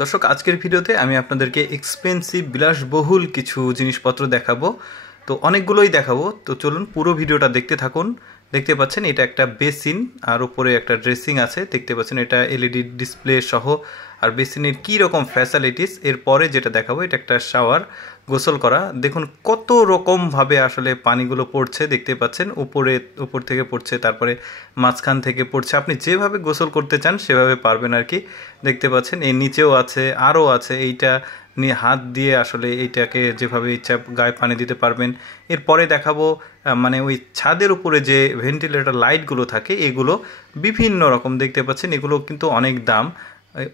দর্শক আজকের ভিডিওতে আমি আপনাদেরকে এক্সপেন্সিভ বিলাসবহুল কিছু জিনিসপত্র দেখাবো। তো অনেকগুলোই দেখাবো, তো চলুন পুরো ভিডিওটা দেখতে থাকুন। দেখতে পাচ্ছেন এটা একটা বেসিন আর উপরে একটা ড্রেসিং আছে। দেখতে পাচ্ছেন এটা এলইডি ডিসপ্লে সহ। আর বেসিনের কী রকম ফ্যাসিলিটিস, এরপরে যেটা দেখাবো এটা একটা শাওয়ার, গোসল করা। দেখুন কত রকমভাবে আসলে পানিগুলো পড়ছে, দেখতে পাচ্ছেন উপর থেকে পড়ছে, তারপরে মাঝখান থেকে পড়ছে। আপনি যেভাবে গোসল করতে চান সেভাবে পারবেন আর কি। দেখতে পাচ্ছেন এর নিচেও আছে, আরও আছে। এইটা নিয়ে হাত দিয়ে আসলে এইটাকে যেভাবে ইচ্ছা গায়ে পানি দিতে পারবেন। এরপরে দেখাবো মানে ওই ছাদের উপরে যে ভেন্টিলেটর লাইটগুলো থাকে এগুলো বিভিন্ন রকম, দেখতে পাচ্ছেন এগুলো কিন্তু অনেক দাম,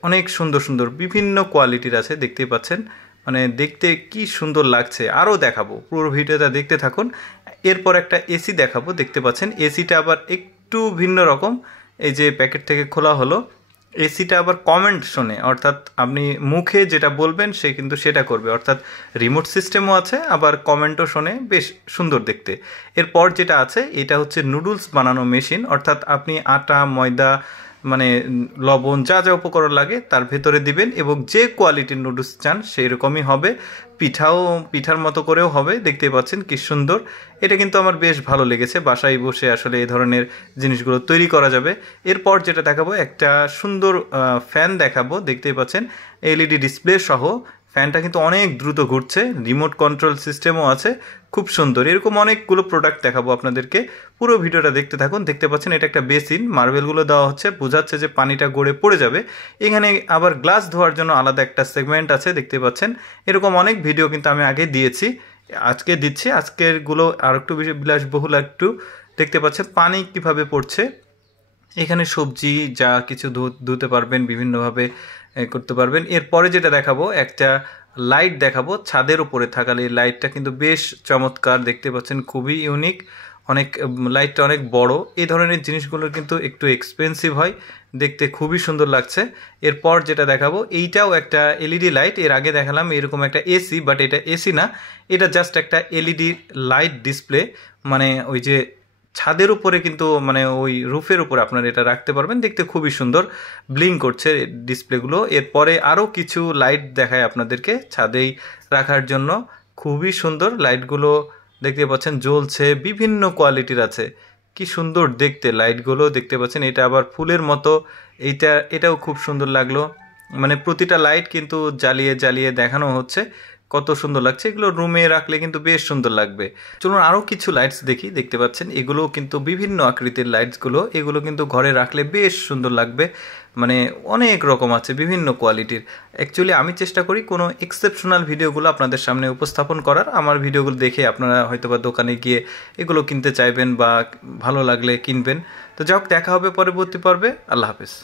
অনেক সুন্দর সুন্দর বিভিন্ন কোয়ালিটির আছে। দেখতে পাচ্ছেন মানে দেখতে কি সুন্দর লাগছে। আরও দেখাবো, পুরো ভিডিওটা দেখতে থাকুন। এরপর একটা এসি দেখাবো। দেখতে পাচ্ছেন এসিটা আবার একটু ভিন্ন রকম। এই যে প্যাকেট থেকে খোলা হলো, এসিটা আবার কমেন্ট শোনে, অর্থাৎ আপনি মুখে যেটা বলবেন সে কিন্তু সেটা করবে, অর্থাৎ রিমোট সিস্টেমও আছে, আবার কমেন্টও শোনে, বেশ সুন্দর দেখতে। এরপর যেটা আছে এটা হচ্ছে নুডলস বানানো মেশিন, অর্থাৎ আপনি আটা ময়দা মানে লবণ যা যা উপকরণ লাগে তার ভেতরে দিবেন এবং যে কোয়ালিটির নুডলস চান সেই রকমই হবে। পিঠার মতো করেও হবে। দেখতে পাচ্ছেন কি সুন্দর। এটা কিন্তু আমার বেশ ভালো লেগেছে, বাসায় বসে আসলে এই ধরনের জিনিসগুলো তৈরি করা যাবে। এরপর যেটা দেখাবো একটা সুন্দর ফ্যান দেখাবো। দেখতে পাচ্ছেন এলইডি ডিসপ্লে সহ ফ্যানটা কিন্তু অনেক দ্রুত ঘুরছে, রিমোট কন্ট্রোল সিস্টেমও আছে, খুব সুন্দর। এরকম অনেকগুলো প্রোডাক্ট দেখাবো আপনাদেরকে, পুরো ভিডিওটা দেখতে থাকুন। দেখতে পাচ্ছেন এটা একটা বেসিন, মার্বেলগুলো দেওয়া হচ্ছে, বোঝাচ্ছে যে পানিটা গড়ে পড়ে যাবে। এখানে আবার গ্লাস ধোয়ার জন্য আলাদা একটা সেগমেন্ট আছে। দেখতে পাচ্ছেন এরকম অনেক ভিডিও কিন্তু আমি আগে দিয়েছি, আজকে দিচ্ছি। আজকেরগুলো আর একটু বেশি বিলাসবহুল একটু। দেখতে পাচ্ছেন পানি কিভাবে পড়ছে। এখানে সবজি যা কিছু ধুতে পারবেন, বিভিন্নভাবে করতে পারবেন। এরপরে যেটা দেখাবো একটা লাইট দেখাবো ছাদের উপরে থাকালে। এই লাইটটা কিন্তু বেশ চমৎকার, দেখতে পাচ্ছেন খুবই ইউনিক, অনেক লাইটটা অনেক বড়। এই ধরনের জিনিসগুলো কিন্তু একটু এক্সপেন্সিভ হয়, দেখতে খুবই সুন্দর লাগছে। এরপর যেটা দেখাবো এইটাও একটা এলইডি লাইট। এর আগে দেখালাম এরকম একটা এসি, বাট এটা এসি না, এটা জাস্ট একটা এলইডি লাইট ডিসপ্লে। মানে ওই যে ছাদের উপরে কিন্তু মানে ওই রুফের উপরে আপনারা এটা রাখতে পারবেন, দেখতে খুবই সুন্দর, ব্লিং করছে ডিসপ্লেগুলো। এরপরে আরও কিছু লাইট দেখায় আপনাদেরকে ছাদেই রাখার জন্য, খুবই সুন্দর লাইটগুলো। দেখতে পাচ্ছেন জ্বলছে, বিভিন্ন কোয়ালিটির আছে, কি সুন্দর দেখতে লাইটগুলো। দেখতে পাচ্ছেন এটা আবার ফুলের মতো, এটাও খুব সুন্দর লাগলো। মানে প্রতিটা লাইট কিন্তু জ্বালিয়ে জ্বালিয়ে দেখানো হচ্ছে, কত সুন্দর লাগছে। এগুলো রুমে রাখলে কিন্তু বেশ সুন্দর লাগবে। চলুন আরও কিছু লাইটস দেখি। দেখতে পাচ্ছেন এগুলো কিন্তু বিভিন্ন আকৃতির লাইটসগুলো, এগুলো কিন্তু ঘরে রাখলে বেশ সুন্দর লাগবে। মানে অনেক রকম আছে, বিভিন্ন কোয়ালিটির। অ্যাকচুয়ালি আমি চেষ্টা করি কোনো এক্সেপশনাল ভিডিওগুলো আপনাদের সামনে উপস্থাপন করার। আমার ভিডিওগুলো দেখে আপনারা হয়তোবা দোকানে গিয়ে এগুলো কিনতে চাইবেন বা ভালো লাগলে কিনবেন। তো যাই হোক, দেখা হবে পরবর্তী পর্বে। আল্লাহ হাফেজ।